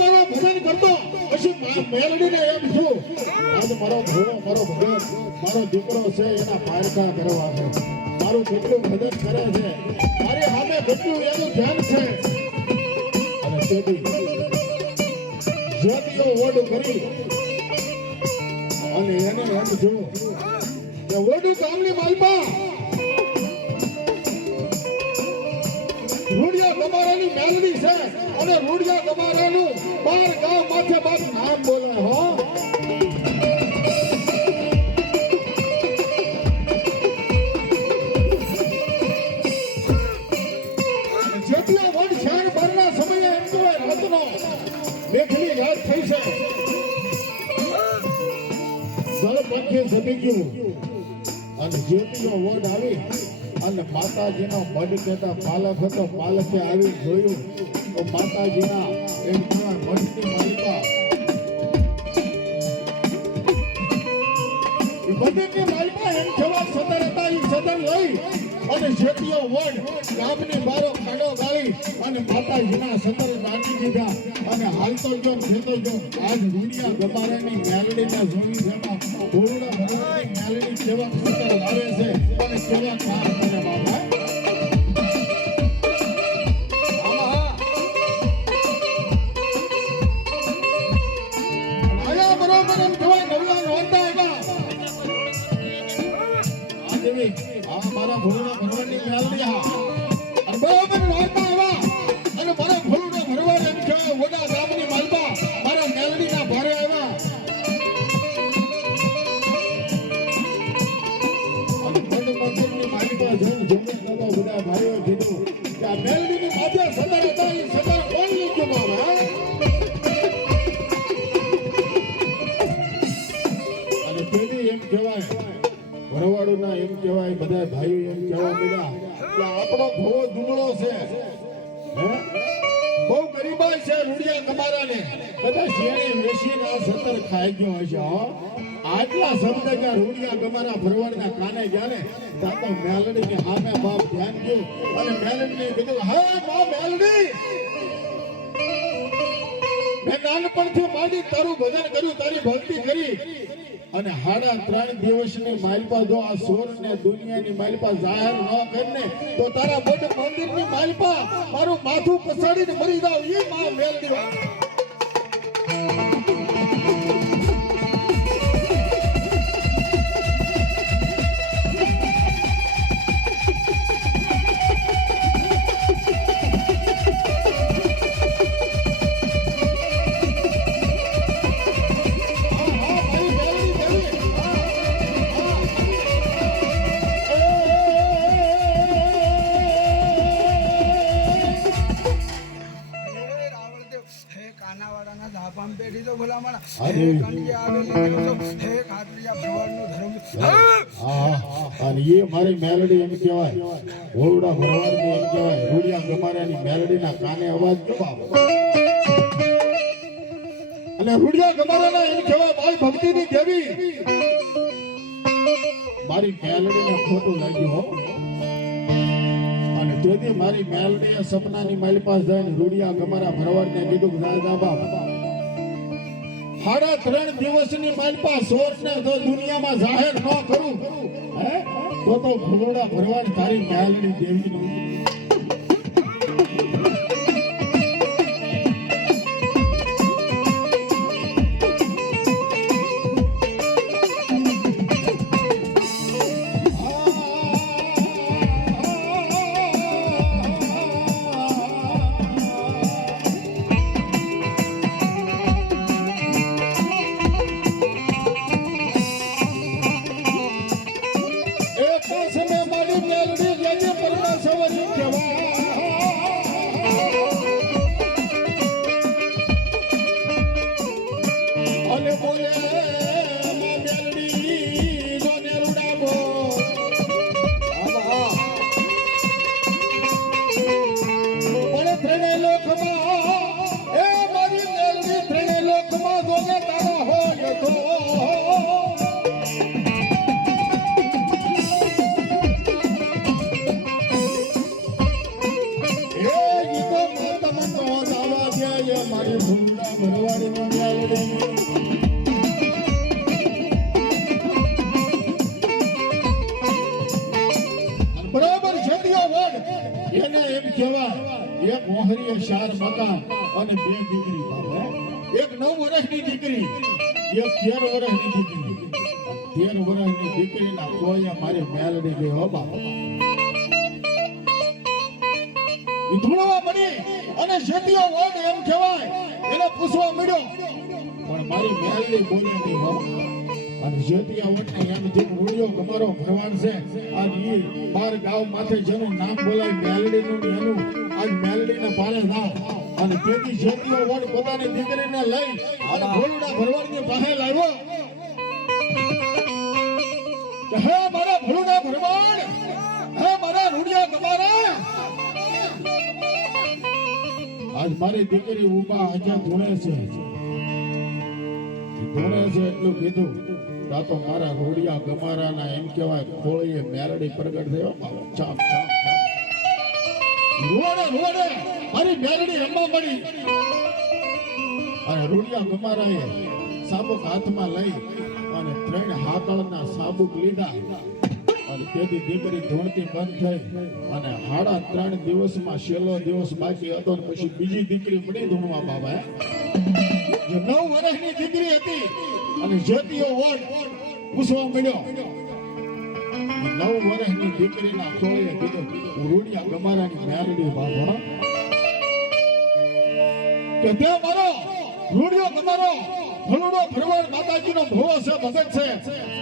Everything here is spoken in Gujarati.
ગાવા ભજન કરતો, પછી મેલડીને એમ છું આજ મારો ભોળો, મારો ભગત મારો દીકરો છે, એના પારકા કરવા છે. મારું કેટલું મદદ કરે છે. મારી સામે કેટલું એનું ધ્યાન છે. અને તેથી જ્યોતિઓ ઓઢ કરી, અને એને એમ જો કે ઓઢું ગામની માલપા રૂડિયા તમારાની મેલડી છે અને રૂડિયા તમારાનું બાર ગામ માથે બાપ નામ બોલે હો. જેટલા વન બારના સમયે એમ કહેવાય રાતનો થઈ છે. જળ પંખે જમી ગયું. અને જ્યોતિનો વડ આવી. અને માતાજીનો મઢ કહેતા પાલક હતો પાલકે આવી જોયું. તો માતાજીના એમ મઢની માલિકા મઢની માલિકા એમ કહેવાય, સદર હતા એ સદર લઈ. અને જેટીઓ વડ ગામની બારો ખાડો ગાળી અને માતાજીના સદર બાંધી દીધા અને હાલતો જો ખેતો જો, આજ રૂડિયા ગમારાની મેલડીના જોવી જેમાં પૂર્ણ મેલડી કેવા સદર લાવે છે. અને કેવા કામ કરે બાબા મારા ભારે આવ્યા અને બધા ભાઈઓ કીધું કે આ મેલડીની બધા ભાઈઓ એમ કહેવા મળ્યા કે આપણો ભવો દુબળો છે. બહુ ગરીબાઈ છે રૂડિયા તમારાને. બધા શેરી વેચીને આ સતર ખાઈ ગયો હશે આટલા શબ્દ કે રૂડિયા તમારા ભરવાડના કાને ગયા ને ત્યાં તો મેલડીની સામે બાપ ધ્યાન ગયું અને મેલડીને કીધું, હા મા મેલડી! મેં નાનપણથી માંડી તારું ભજન કર્યું, તારી ભક્તિ કરી. અને હાડા ત્રણ દિવસની માલપા જો આ સોર ને દુનિયાની માલપા જાહેર ન કરીને, તો તારા બડ મંદિરની માલપા મારું માથું પછાડીને મરી જાવ એ માં મેલડી વાત. ધાપામ પેઢી તો ભલા મારા. હા, હે દેવી. આવેલી હે ખાતરિયા ભગવાનનું ધર્મ. હા, અને એ મારી મેલડી એમ કહેવાય. ઓરડા ભરવાડની એમ કહેવાય. રૂડિયા ગમારાની મેલડીના કાને અવાજ અને રૂડિયા ગમારાના એમ કહેવાય મારી ભક્તિની દેવી. મારી મેલડીને ખોટું લાગ્યું હો. અને તેથી મારી મેલડીએ સપનાની મારી પાસે જઈને રૂડિયા ગમારા ભરવાડને કીધું જા બાપ સાડા ત્રણ દિવસની માલપા સોરને જો દુનિયામાં જાહેર ન કરું. હે? તો તો ભૂલોડા ભરવાડ તારી મેલડી દેવી લોકમાં એ મારી મેલવી ત્રણે લોકમાં જોને તારા હોય તો. મારી ભૂમિકા ભગવાન મંગાવી બરાબર છે એને એમ કહેવાય એક મોહરીએ ચાર મકાન અને બે દીકરી બાપા. એક નવ વર્ષની દીકરી, એક તેર વર્ષની દીકરી. તેર વર્ષની દીકરીના કોઈએ મારી મેલડી ગયો હો બાપા. ધૂળવા મળી અને શેતીઓ વડ એમ કહેવાય, એને પૂછવા મળ્યો, પણ મારી મેલડી બોલે નહીં, હો અને શેતીયા વડને એમ જે રૂડિયો ગમારો ભરવાડ છે, આજ એ બાર ગાવ માથે નામ બોલાય, મેલડીનું આજ મેલડીને પારે ના અને તેથી શેતીયો વડ પોતાની દીકરીને લઈ અને ભોળુડા ભરવાડની પાસે લાવ્યો. હે મારા ભોળુડા ભરવાડ, હે મારા રૂડિયા ગમારા આજ મારી દીકરી ઊભા હજા ધૂણે છે. ધૂણે છે એટલું કીધું. તા તો મારા રોડિયા ગમારાના એમ કહેવાય ખોળીએ મેરડી પ્રગટ થયો. મારો ચાપ ચાપ રોડે રોડે, મારી મેરડી રમવા મળી. અને રોડિયા ગમારાએ સાબુક હાથમાં લઈ અને ત્રણ હાકળના સાબુક લીધા. અને તેથી દીકરી ધોણતી બંધ થઈ. અને હાડા ત્રણ દિવસમાં છેલ્લો દિવસ બાકી હતો પછી બીજી દીકરી મળી ધૂણવા બાબા નવ વર્ષની દીકરી હતી અને જ્યોતિઓ વોટ પૂછવા મળ્યો નવ વર્ષની દીકરીના ખોળે કીધું ઉરુડિયા ગમારાની મેરડી બાબા કે તે મારો રૂડિયો ગમારો ભલુડો ભરવાડ માતાજીનો ભવો છે, ભગત છે.